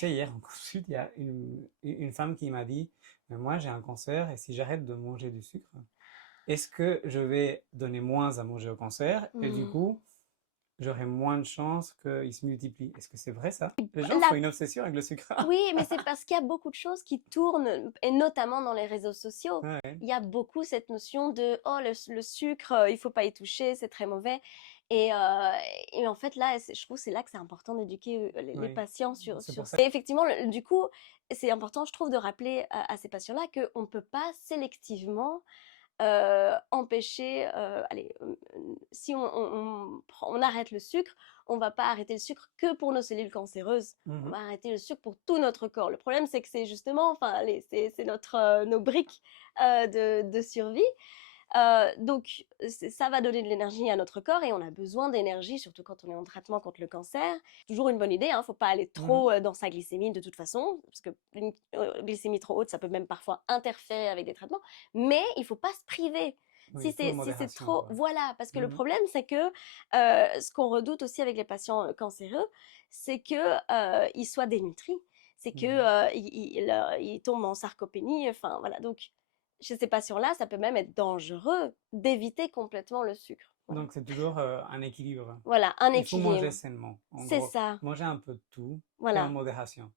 sais, hier en consulte, il y a une femme qui m'a dit, mais moi j'ai un cancer et si j'arrête de manger du sucre, est-ce que je vais donner moins à manger au cancer et du Hmm. coup, j'aurai moins de chances qu'il se multiplie? Est-ce que c'est vrai ça? Les gens font La une obsession avec le sucre. Oui, mais c'est parce qu'il y a beaucoup de choses qui tournent, et notamment dans les réseaux sociaux. Ouais, Il y a beaucoup cette notion de oh le sucre, il faut pas y toucher, c'est très mauvais. Et, euh, et en fait là, je trouve que c'est là que c'est important d'éduquer les oui. patients C'est sur pour ça. ça. Et effectivement, du coup, c'est important, je trouve, de rappeler à ces patients-là qu'on ne peut pas sélectivement empêcher, allez, si on arrête le sucre, on va pas arrêter le sucre que pour nos cellules cancéreuses. On Mhm. va arrêter le sucre pour tout notre corps. Le problème, c'est que c'est justement, enfin, allez, c'est notre, nos briques de survie. Donc, ça va donner de l'énergie à notre corps et on a besoin d'énergie, surtout quand on est en traitement contre le cancer. Toujours une bonne idée, hein, faut pas aller Mhm. trop dans sa glycémie de toute façon, parce que une glycémie trop haute, ça peut même parfois interférer avec des traitements. Mais il faut pas se priver. Oui, tout en Si c'est modération, trop, quoi. voilà, parce que le Mhm. problème c'est que ce qu'on redoute aussi avec les patients cancéreux, c'est que ils soient dénutris, c'est que Mhm. ils tombent en sarcopénie. Enfin voilà, donc chez ces patients-là, ça peut même être dangereux d'éviter complètement le sucre. Voilà, Donc c'est toujours un équilibre. voilà un Il faut manger équilibre. sainement. En C'est gros, ça. manger un peu de tout et en Voilà. modération.